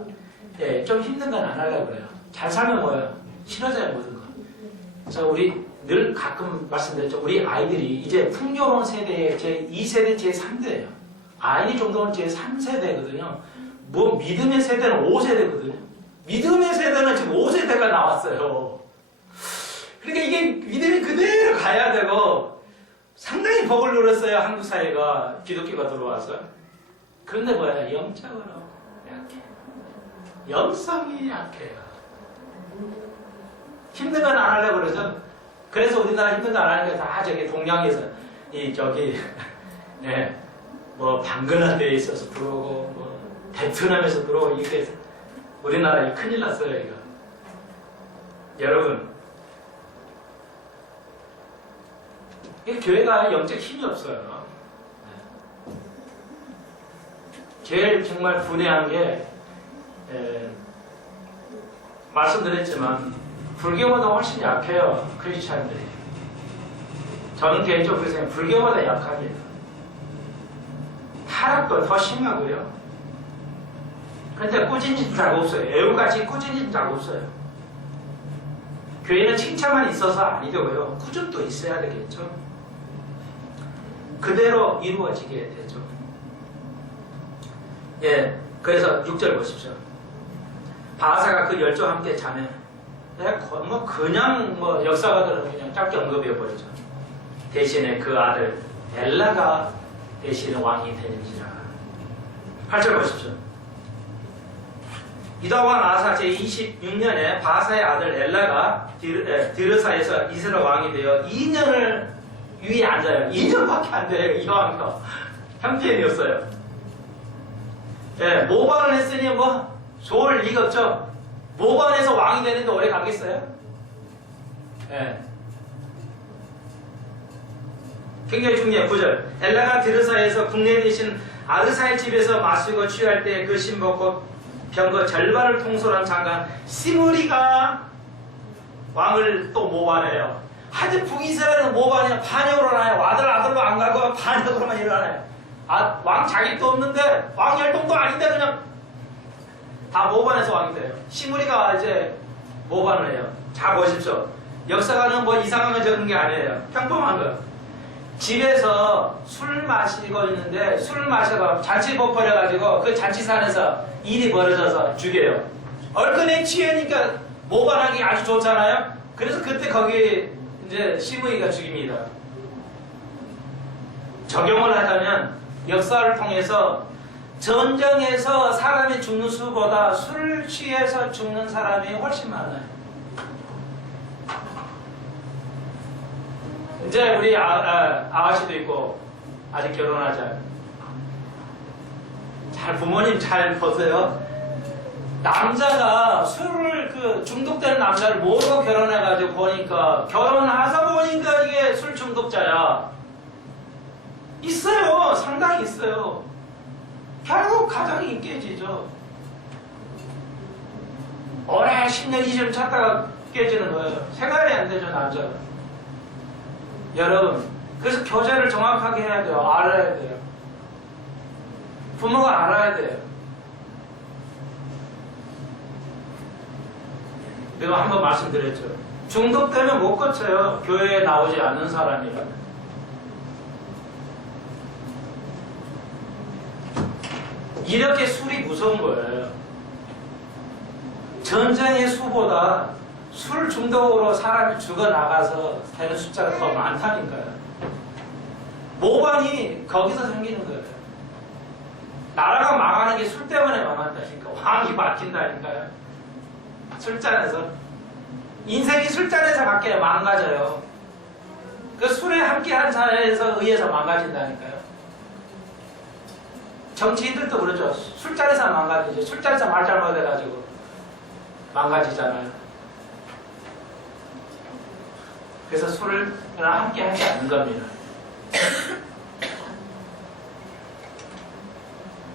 예, 좀 힘든 건 안 하려고 그래요. 잘 살면 뭐예요? 싫어져요 모든 거. 그래서 우리 늘 가끔 말씀드렸죠. 우리 아이들이 이제 풍요로운 세대의 제2세대, 제3대예요. 아이 정도는 제3세대거든요. 뭐 믿음의 세대는 5세대거든요. 믿음의 세대는 지금 5세대가 나왔어요. 그러니까 이게 믿음이 그대로 가야 되고 상당히 복을 누렸어요. 한국 사회가 기독교가 들어와서. 그런데 뭐야? 영적으로 약해. 영성이 약해요. 힘든 건 안 하려고 그러죠. 그래서 우리나라 힘든 거 안 하는 게 다 저기 동양에서 네, 뭐 방글라데에 있어서 들어오고 뭐 베트남에서 들어오고 이게 우리나라 큰일 났어요 이거. 여러분, 이 교회가 영적 힘이 없어요. 제일 정말 분해한 게 말씀드렸지만 불교보다 훨씬 약해요. 크리스찬들이. 저는 개인적으로 그렇게 생각해요. 불교보다 약합니다. 타락도 더 심하고요. 그런데 꾸짖는 자가 없어요. 애우같이 꾸짖는 자가 없어요. 교회는 칭찬만 있어서 아니 되고요. 꾸준도 있어야 되겠죠. 그대로 이루어지게 되죠. 예, 그래서 6절 보십시오. 바아사가 그 열조와 함께 자매. 그냥 역사가들은 그냥 짧게 언급해 버리죠. 대신에 그 아들 엘라가 대신에 왕이 되는지라. 8절 보십시오. 유다왕 아사 제26년에 바아사의 아들 엘라가 디르사에서 이스라엘 왕이 되어 2년을 위에 앉아요. 2년밖에 안 돼요. 이 왕이요. 형편이었어요. 예, 모반을 했으니 뭐 좋을 리가 없죠. 모반에서 왕이 되는데 오래 가겠어요? 예. 굉장히 중요해요. 9절. 엘라가 디르사에서 국내 대신 아르사의 집에서 마시고 취할 때 그 신복고 병거 절반을 통솔한 장관 시므리가 왕을 또 모반해요. 하여튼 북이스라엘은 모반이야. 반역으로 나요. 아들로 안 가고 반역으로만 일어나요. 왕 자격도 없는데 왕 열동도 아닌데 그냥 다 모반해서 왕이 돼요. 시므리가 이제 모반을 해요. 자 보십시오. 역사가는 뭐 이상한 거 적은 게 아니에요. 평범한 거. 집에서 술 마시고 있는데 술 마셔서 잔치 버퍼려가지고 그 잔치산에서 일이 벌어져서 죽여요. 얼큰에 취하니까 모반하기 아주 좋잖아요. 그래서 그때 거기 이제 시므리가 죽입니다. 적용을 하자면 역사를 통해서 전쟁에서 사람이 죽는 수보다 술 취해서 죽는 사람이 훨씬 많아요. 이제 우리 아가씨도 있고 아직 결혼하지 않아요. 부모님 잘 보세요. 남자가 술을 중독되는 남자를 모르고 결혼해가지고 보니까 결혼하다 보니까 이게 술 중독자야. 있어요. 상당히 있어요. 결국 가정이 깨지죠. 오래 10년, 20년 찾다가 깨지는 거예요. 생활이 안 되죠, 남자가. 여러분, 그래서 교제를 정확하게 해야 돼요. 알아야 돼요. 부모가 알아야 돼요. 내가 한번 말씀드렸죠. 중독되면 못 고쳐요. 교회에 나오지 않는 사람이라면. 이렇게 술이 무서운 거예요. 전쟁의 수보다 술 중독으로 사람이 죽어나가서 되는 숫자가 더 많다니까요. 모반이 거기서 생기는 거예요. 나라가 망하는 게 술 때문에 망한다니까. 왕이 바뀐다니까요. 술잔에서. 인생이 술잔에서 바뀌어요. 망가져요. 그 술에 함께한 자에서 의해서 망가진다니까요. 정치인들도 그러죠. 술잔에서 망가지죠. 술잔에서 말 잘못해가지고 망가지잖아요. 그래서 술을 함께 하지 않는 겁니다.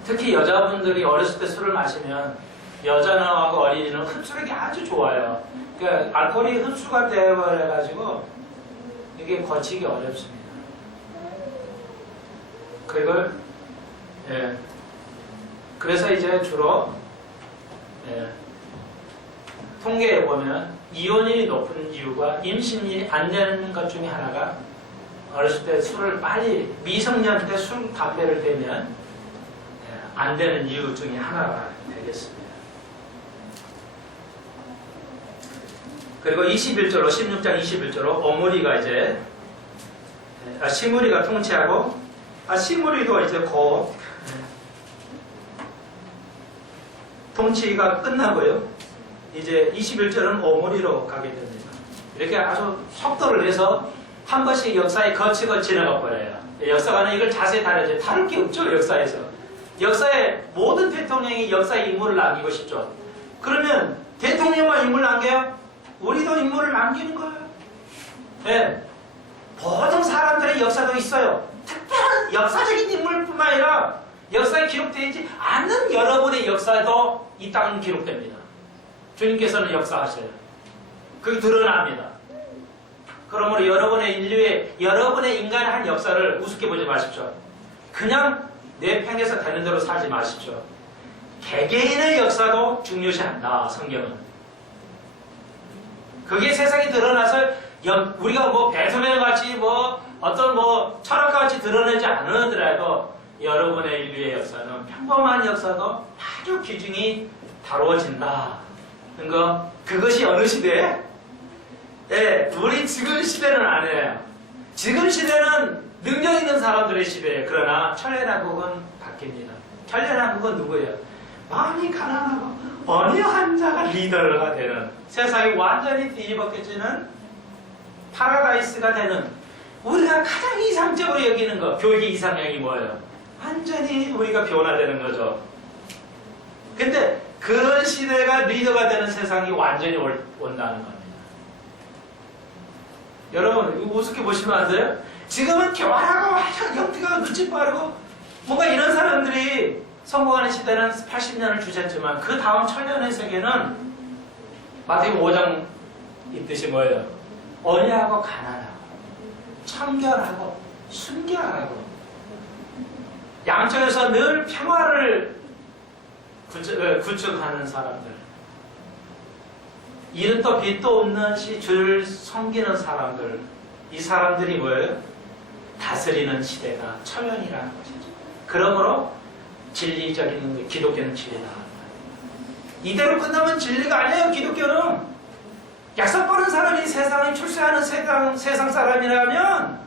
특히 여자분들이 어렸을 때 술을 마시면 여자하고 어린이는 흡수력이 아주 좋아요. 그러니까 알코올이 흡수가 되어버려가지고 이게 거치기 어렵습니다. 그걸 예. 그래서 이제 주로 예. 통계에 보면 이혼율이 높은 이유가 임신이 안 되는 것 중에 하나가 어렸을 때 술을 빨리 미성년 때 술, 담배를 대면 예. 안 되는 이유 중에 하나가 되겠습니다. 그리고 21절로 16장 21절로 오므리가 이제 시므리가 통치하고 시므리도 이제 곧 통치가 끝나고요. 이제 21절은 오므리로 가게 됩니다. 이렇게 아주 속도를 내서 한 번씩 역사에 거치고 지나가 버려요. 역사가는 이걸 자세히 다루죠. 다룰 게 없죠, 역사에서. 역사에 모든 대통령이 역사에 인물을 남기고 싶죠. 그러면 대통령만 인물 남겨요? 우리도 인물을 남기는 거예요. 네. 모든 사람들의 역사도 있어요. 특별한 역사적인 인물뿐만 아니라 역사에 기록되지 않는 여러분의 역사도 이 땅은 기록됩니다. 주님께서는 역사하셔요. 그게 드러납니다. 그러므로 여러분의 인류의, 여러분의 인간의 한 역사를 우습게 보지 마십시오. 그냥 내 편에서 되는 대로 살지 마십시오. 개개인의 역사도 중요시한다, 성경은. 그게 세상에 드러나서 우리가 뭐 베토벤 같이 뭐 어떤 뭐 철학가 같이 드러내지 않으더라도 여러분의 인류의 역사는 평범한 역사도 아주 귀중히 다루어진다. 그것이 어느 시대에? 예, 우리 지금 시대는 아니에요. 지금 시대는 능력 있는 사람들의 시대예요. 그러나 천년왕국은 바뀝니다. 천년왕국은 누구예요? 마음이 가난하고 어느 한 자가 리더가 되는, 세상이 완전히 뒤집어져지는 파라다이스가 되는, 우리가 가장 이상적으로 여기는 거, 교육의 이상향이 뭐예요? 완전히 우리가 변화되는 거죠. 근데 그런 시대가 리더가 되는 세상이 완전히 온다는 겁니다. 여러분, 이거 우습게 보시면 안 돼요? 지금은 교활하고 영티가 눈치 빠르고 뭔가 이런 사람들이 성공하는 시대는 80년을 주셨지만 그 다음 천년의 세계는 마태복음 5장 있듯이 뭐예요? 언약하고 가난하고 청결하고 순결하고 양쪽에서 늘 평화를 구축하는 사람들, 이름도 빛도 없는 시 주를 섬기는 사람들, 이 사람들이 뭐예요? 다스리는 시대가 천년이라는 것이죠. 그러므로 진리적인 기독교는 진리다. 이대로 끝나면 진리가 아니에요. 기독교는 약속 받은 사람이 세상에 출세하는 세상 사람이라면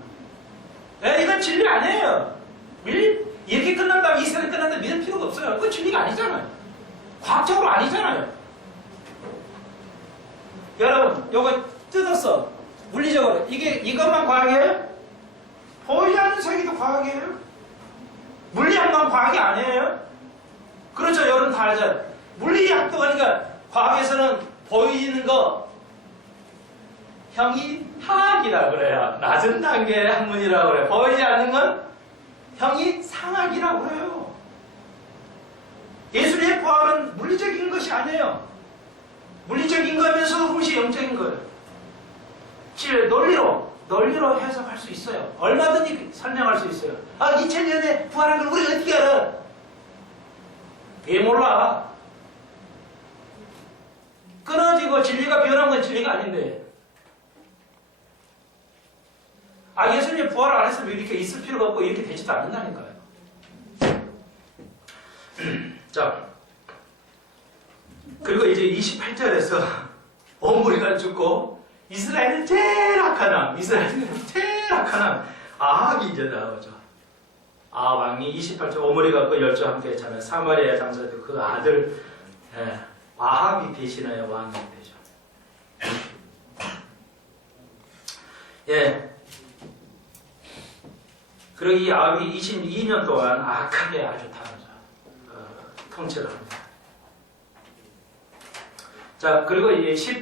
이건 진리 아니에요. 이렇게 끝난다면 이 세상이 끝난다면 믿을 필요가 없어요. 그건 진리가 아니잖아요. 과학적으로 아니잖아요. 여러분, 요거 뜯었어. 물리적으로. 이것만 과학이에요? 보이지 않는 세계도 과학이에요? 물리학만 과학이 아니에요? 그렇죠. 여러분 다 알잖아요. 물리학도 그러니까 과학에서는 보이는 거 형이 하악이라고 그래요. 낮은 단계의 학문이라고 그래요. 보이지 않는 건 형이 상학이라고 그래요. 예수님의 부활은 물리적인 것이 아니에요. 물리적인 거면서도 동시에 영적인 거예요. 논리로 해석할 수 있어요. 얼마든지 설명할 수 있어요. 2000년에 부활한 걸 우리가 어떻게 알아? 왜 몰라? 끊어지고 진리가 변한 건 진리가 아닌데. 예수님이 부활을 안 했으면 이렇게 있을 필요가 없고 이렇게 되지도 않는다니까요. 자, 그리고 이제 28절에서 오므리가 죽고 이스라엘은 제일 악한 왕, 아합이 이제 나오죠. 아합 왕이 28절 오므리가 그 열조와 함께 자면 사마리아 장사도 그 아들 아합이 대신하여 왕이 되죠. 예. 그리고 이 아합이 22년 동안 악하게 아주 통치를 합니다. 자, 그리고 이제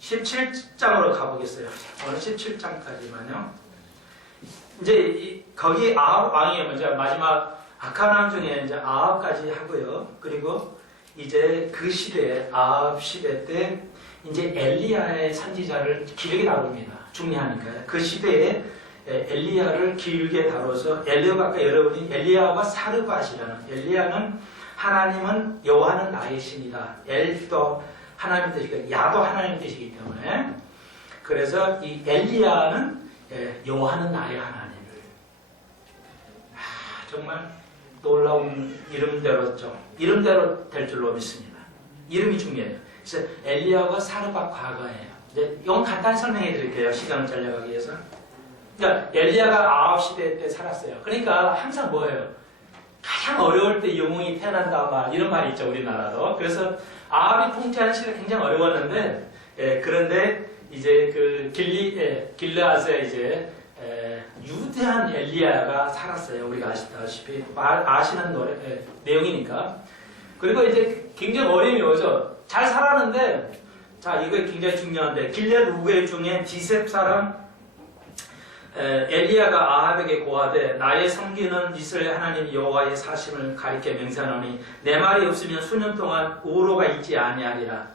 17장으로 가보겠어요. 오늘 17장까지만요. 이제 거기 아합 왕이 먼저 마지막 악한 왕 중에 이제 아합까지 하고요. 그리고 이제 그 시대에 아합 시대 때 이제 엘리야의 선지자를 길게 다룹니다. 중요하니까요. 그 시대에 엘리야를 길게 다뤄서 엘리야가 아까 여러분이 엘리야와 사르밧이라는 엘리야는 하나님은 여호와는 나의 신이다. 엘도 하나님의 뜻이고 야도 하나님의 뜻이기 때문에 그래서 이 엘리야는 여호와는 나의 하나님을 정말 놀라운 이름대로죠. 이름대로 될 줄로 믿습니다. 이름이 중요해요. 그래서 엘리야와 사르밧 과거예요. 이제 이건 간단히 설명해 드릴게요. 시간을 잘려가기 위해서. 그러니까 엘리야가 아합 시대 때 살았어요. 그러니까 항상 뭐예요? 가장 어려울 때 영웅이 태어난다 막 이런 말이 있죠. 우리나라도. 그래서 아합이 통치하는 시대가 굉장히 어려웠는데 그런데 이제 그 길르앗에 이제 유대한 엘리야가 살았어요. 우리가 아시다시피 아시는 내용이니까. 그리고 이제 굉장히 어려움이 오죠. 잘 살았는데 자 이거 굉장히 중요한데 길르앗 우회 중에 디셉 사람 엘리야가 아합에게 고하되 나의 섬기는 이스라엘 하나님 여호와의 사심을 가리켜 맹세하노니 내 말이 없으면 수년 동안 우로가 있지 아니하리라.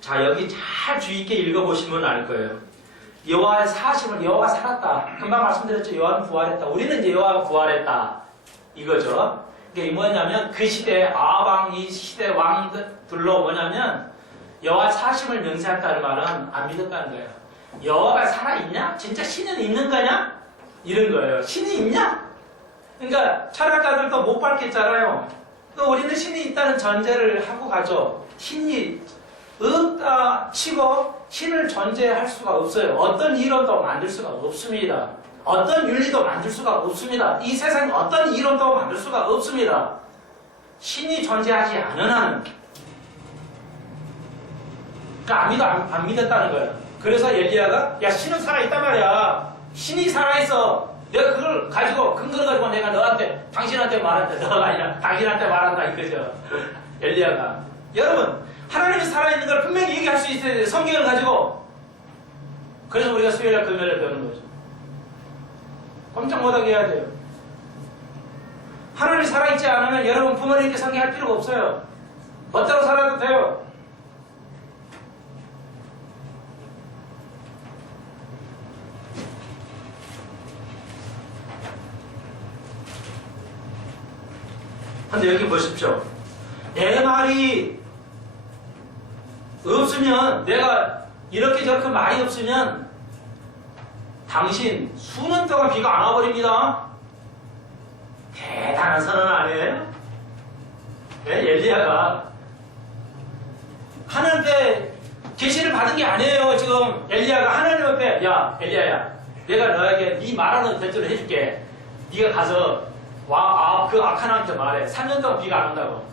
자 여기 잘 주의 있게 읽어보시면 알 거예요. 여호와의 사심을 여호와가 살았다. 금방 말씀드렸죠. 여호와는 부활했다. 우리는 이제 여호와가 부활했다. 이거죠. 이게 뭐냐면 그 시대 아합 왕 이 시대 왕들로 뭐냐면 여호와 사심을 명세했다는 말은 안 믿었다는 거예요. 여호와가 살아있냐? 진짜 신은 있는 거냐? 이런 거예요. 신이 있냐? 그러니까 철학가들도 못 밝겠잖아요. 또 우리는 신이 있다는 전제를 하고 가죠. 신이 없다 치고 신을 전제할 수가 없어요. 어떤 이론도 만들 수가 없습니다. 어떤 윤리도 만들 수가 없습니다. 이 세상에 어떤 이론도 만들 수가 없습니다. 신이 존재하지 않은 한은 그러니까 안 믿었다는 거예요. 그래서 엘리야가 야 신은 살아있단 말이야. 신이 살아있어. 내가 그걸 가지고 근거를 가지고 내가 너한테 당신한테 말한다. 너가 아니라 당신한테 말한다 이거죠. 엘리야가 여러분 하나님이 살아있는 걸 분명히 얘기할 수 있어야 돼요. 성경을 가지고. 그래서 우리가 수요일날 금요일에 배우는 거죠. 깜짝 못하게 해야 돼요. 하나님이 살아있지 않으면 여러분 부모님께 상기할 필요가 없어요. 멋대로 살아도 돼요. 근데 여기 보십시오. 내 말이 없으면 내가 이렇게 저렇게 말이 없으면 당신 수년 동안 비가 안 와버립니다. 대단한 선언 아니에요? 네, 엘리야가 하나님께 계시를 받은 게 아니에요. 지금 엘리야가 하나님 앞에 야 엘리야야 내가 너에게 네 말하는 대처를 해줄게. 네가 가서 그 악한 왕한테 말해. 3년 동안 비가 안 온다고.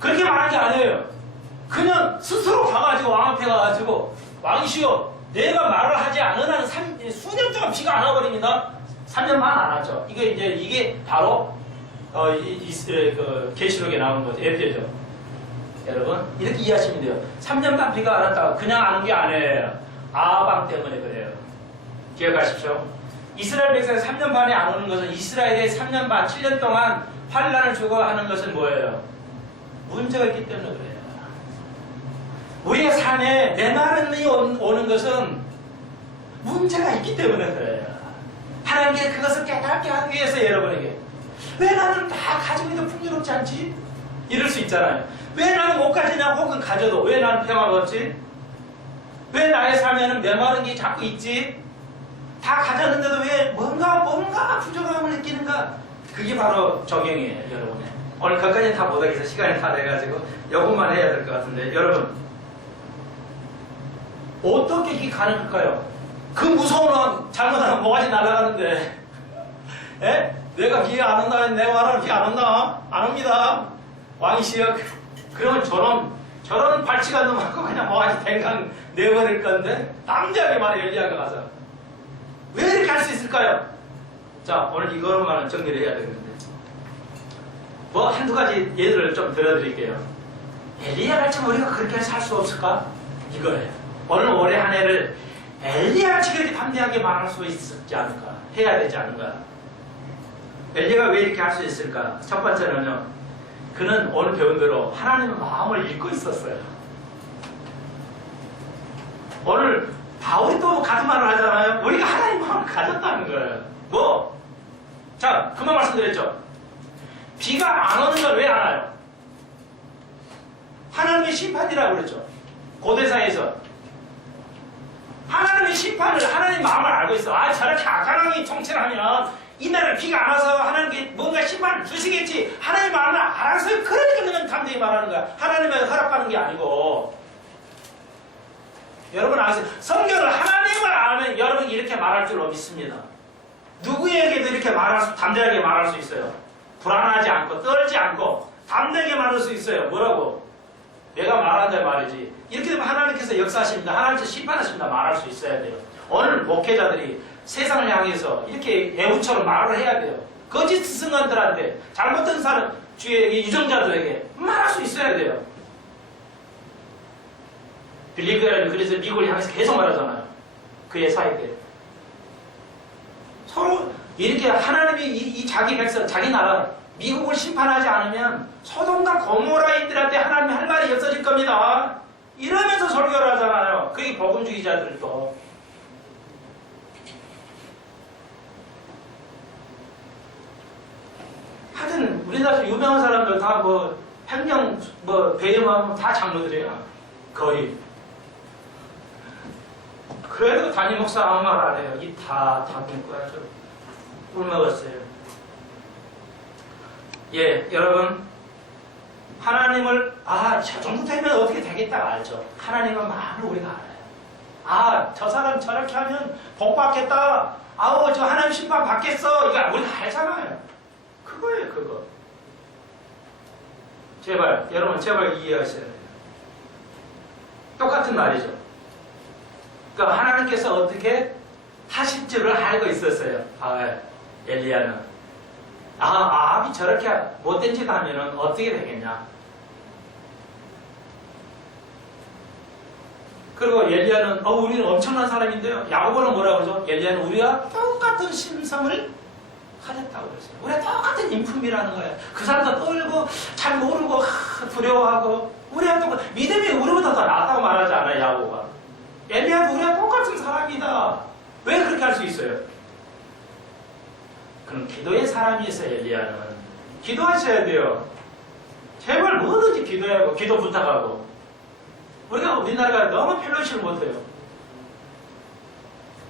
그렇게 말한 게 아니에요. 그냥 스스로 가가지고 왕 앞에 가가지고 왕이시여 내가 말을 하지 않은 한은 수년 동안 비가 안 와버립니다. 3년 반 안 왔죠. 이게 바로 계시록에 나오는 거죠. 에베죠. 여러분 이렇게 이해하시면 돼요. 3년 반 비가 안 왔다가 그냥 안 온 게 아니에요. 아합 때문에 그래요. 기억하십시오. 이스라엘 백성이 3년 반에 안 오는 것은 이스라엘이 3년 반, 7년 동안 환란을 주고 하는 것은 뭐예요? 문제가 있기 때문에 그래요. 우리의 삶에 메마름이 오는 것은 문제가 있기 때문에 그래요. 하나님께 그것을 깨닫게 하기 위해서 여러분에게 왜 나는 다 가지고 있는 풍요롭지 않지? 이럴 수 있잖아요. 왜 나는 못 가지냐? 혹은 가져도 왜 나는 평화가 없지? 왜 나의 삶에는 메마른 게 자꾸 있지? 다 가졌는데도 왜 뭔가 부족함을 느끼는가? 그게 바로 적용이에요, 여러분. 오늘 거기까지 다 못하겠어. 시간이 다 돼가지고 요것만 해야 될 것 같은데 여러분 어떻게 이게 가능할까요? 그 무서운 잘못하면 뭐가지 날아가는데 에? 내가 비에 안 온다 내 말은 비에 안 온다? 안 옵니다. 왕이시여. 그러면 저런 발치가 넘어가고 그냥 뭐가지 댕강 내버릴 건데 남자하게 말해 엘리야가 가서 왜 이렇게 할 수 있을까요? 자, 오늘 이거로만 정리를 해야 되는데 뭐 한두 가지 예를 좀 들어드릴게요. 엘리야 같이 우리가 그렇게 살 수 없을까? 이거예요. 오늘 올해 한 해를 엘리야 같이 그렇게 담대하게 말할 수 있지 않을까? 해야 되지 않을까? 엘리야가 왜 이렇게 할 수 있을까? 첫 번째는요. 그는 오늘 배운 대로 하나님의 마음을 읽고 있었어요. 오늘 바울이 또 같은 말을 하잖아요. 우리가 하나님의 마음을 가졌다는 거예요. 뭐? 자, 그만 말씀드렸죠. 비가 안 오는 건 왜 안 와요? 하나님의 심판이라고 그랬죠. 고대사에서. 하나님의 심판을, 하나님의 마음을 알고 있어. 아, 저렇게 악하게 통치하면 이날은 비가 안 와서 하나님께 뭔가 심판을 주시겠지. 하나님의 마음을 알아서 그러니까 그냥 담대히 말하는 거야. 하나님의 허락하는 게 아니고. 여러분 아세요? 성경을 하나님을 알면 여러분이 이렇게 말할 줄로 믿습니다. 누구에게도 이렇게 담대하게 말할 수 있어요. 불안하지 않고 떨지 않고 담대하게 말할 수 있어요. 뭐라고? 내가 말한다 말이지. 이렇게 되면 하나님께서 역사하십니다. 하나님께서 심판하십니다. 말할 수 있어야 돼요. 오늘 목회자들이 세상을 향해서 이렇게 애우처럼 말을 해야 돼요. 거짓 스승한들한테 잘못된 사람 주의 유정자들에게 말할 수 있어야 돼요. 빌리그라는 그래서 미국을 향해서 계속 말하잖아요. 그의 사회 때. 서로 이렇게 하나님이 이 자기 백성, 자기 나라, 미국을 심판하지 않으면 소돔과 고모라인들한테 하나님이 할 말이 없어질 겁니다. 이러면서 설교를 하잖아요. 그게 복음주의자들도. 하여튼 우리나라 유명한 사람들 다 뭐 횡령 뭐 배임하면 다 장로들이에요. 거의. 그래도 담임 목사 아무 말 안 해요. 이 다 담임 거야. 좀 꿀먹었어요. 예, 여러분 하나님을 저 정도 되면 어떻게 되겠다 알죠. 하나님의 마음을 우리가 알아요. 저 사람 저렇게 하면 복 받겠다. 저 하나님 심판 받겠어. 이거 우리가 알잖아요. 그거예요, 그거. 제발 여러분 제발 이해하셔야 돼요. 똑같은 말이죠. 그러니까 하나님께서 어떻게 하실 줄을 알고 있었어요. 엘리야는. 아합이 저렇게 못된 짓 하면 어떻게 되겠냐. 그리고 엘리야는 우리는 엄청난 사람인데요. 야고보는 뭐라고 그러죠? 엘리야는 우리가 똑같은 심성을 가졌다고 그랬어요. 우리가 똑같은 인품이라는 거예요. 그 사람도 떨고 잘 모르고 두려워하고 우리가 똑같은 믿음이 우리보다 더 낫다고 말하지 않아요. 야고보가. 엘리야도 우리가 똑같은 사람이다. 왜 그렇게 할 수 있어요? 그럼 기도의 사람이었어요. 엘리야는. 기도하셔야 돼요. 제발 뭐든지 기도하고 기도 부탁하고. 우리나라가 너무 펠로시를 못해요.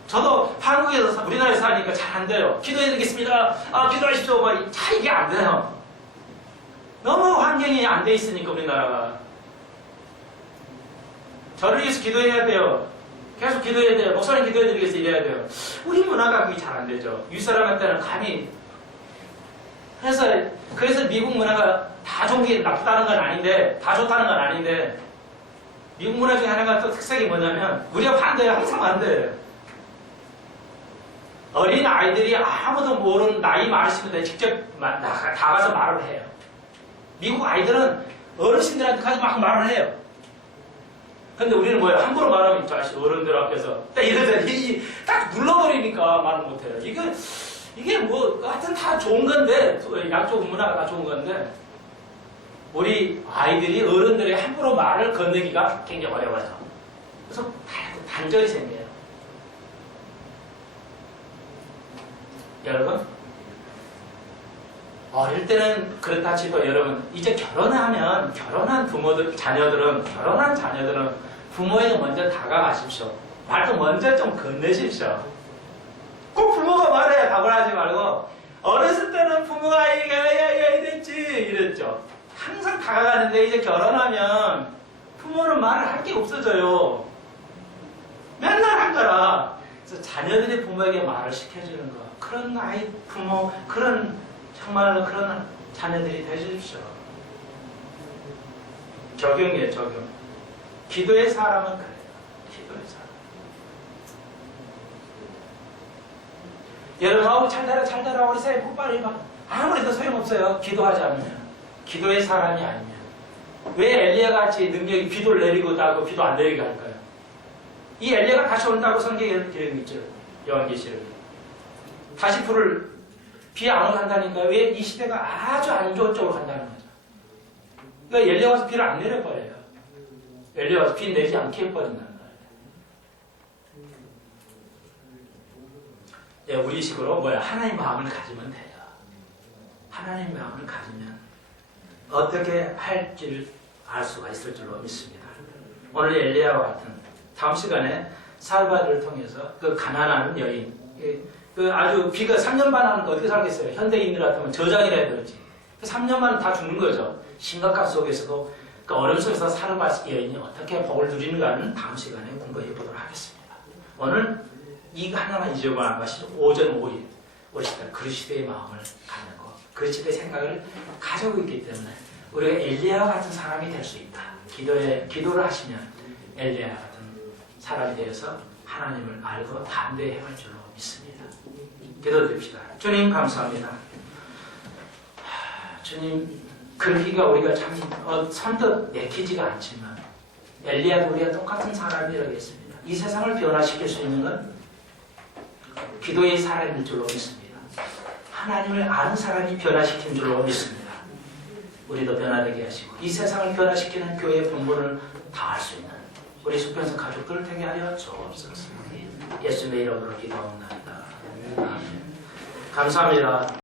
저도 한국에서 우리나라에 사니까 잘 안 돼요. 기도해드리겠습니다. 기도하십시오. 잘 이게 안 돼요. 너무 환경이 안 돼 있으니까 우리나라가. 저를 위해서 기도해야 돼요. 계속 기도해야 돼요. 목사님 기도해드리겠어요. 이래야 돼요. 우리 문화가 그게 잘 안 되죠. 윗사람한테는 감히 그래서 미국 문화가 다 좋은 게 나쁘다는 건 아닌데 다 좋다는 건 아닌데 미국 문화 중에 하나가 또 특색이 뭐냐면 우리가 반대해요. 항상 반대해요. 어린 아이들이 아무도 모르는 나이 많으시면 직접 다 가서 말을 해요. 미국 아이들은 어르신들한테 가서 막 말을 해요. 근데 우리는 뭐예요? 함부로 말하면 자식 어른들 앞에서 이러더니 딱 눌러버리니까 말을 못해요. 이게 뭐 하여튼 다 좋은 건데 양쪽 문화가 다 좋은 건데 우리 아이들이 어른들의 함부로 말을 건네기가 굉장히 어려워요. 그래서 단절이 생겨요. 여러분, 어릴 때는 그렇다 치고 여러분, 이제 결혼한 자녀들은 부모에게 먼저 다가가십시오. 말도 먼저 좀 건네십시오. 꼭 부모가 말해야 답을 하지 말고, 어렸을 때는 부모가 이랬지 이랬죠. 항상 다가가는데 이제 결혼하면 부모는 말을 할 게 없어져요. 맨날 한 거라. 그래서 자녀들이 부모에게 말을 시켜주는 거. 그런 부모, 정말로 그런 자녀들이 되십시오. 적용이에요, 적용. 기도의 사람은 그래요. 기도의 사람. 여러분, 잘 되라, 우리 새해 복 빨리 봐. 아무래도 소용없어요. 기도하지 않으면. 기도의 사람이 아니면. 왜 엘리야 같이 능력이 비도를 내리고 따고 비도 안 내리게 할까요? 이 엘리야가 다시 온다고 성경에 기록이 있죠. 요한계시록에. 다시 비 안 오게 한다니까요. 왜? 이 시대가 아주 안 좋은 쪽으로 간다는 거죠. 그러니까 엘리야 와서 비를 안 내려버려요. 엘리야 와서 비 내리지 않게 해버린다는 거예요. 예, 우리 식으로 하나님 마음을 가지면 돼요. 하나님 마음을 가지면 어떻게 할지를 알 수가 있을 줄로 믿습니다. 오늘 엘리야와 같은 다음 시간에 살바를 통해서 그 가난한 여인, 아주 비가 3년 반 하는 거 어떻게 살겠어요? 현대인들 같으면 저장이라 해야 될지. 3년 반 다 죽는 거죠. 심각한 속에서도 그 어려움 속에서 살아갈 여인이 어떻게 복을 누리는가는 다음 시간에 공부해 보도록 하겠습니다. 오늘 이 하나만 잊어버리는 것이 오전 5일 우리 시대 그리스도의 마음을 갖는 것, 그리스도의 생각을 가지고 있기 때문에 우리가 엘리야와 같은 사람이 될 수 있다. 기도를 하시면 엘리야 같은 사람이 되어서 하나님을 알고 담대히 행할 줄로 믿습니다. 기도드립시다. 주님 감사합니다. 주님, 그러기가 우리가 참 선뜻 내키지가 않지만 엘리야도 우리가 똑같은 사람이라겠습니다. 이 세상을 변화시킬 수 있는 건 기도의 사람일 줄로 믿습니다. 하나님을 아는 사람이 변화시킨 줄로 믿습니다. 우리도 변화되게 하시고 이 세상을 변화시키는 교회의 본분을 다할 수 있는 우리 수평성 가족들 되게 하여 주옵소서. 예수님의 이름으로 기도합니다. 아멘. 감사합니다.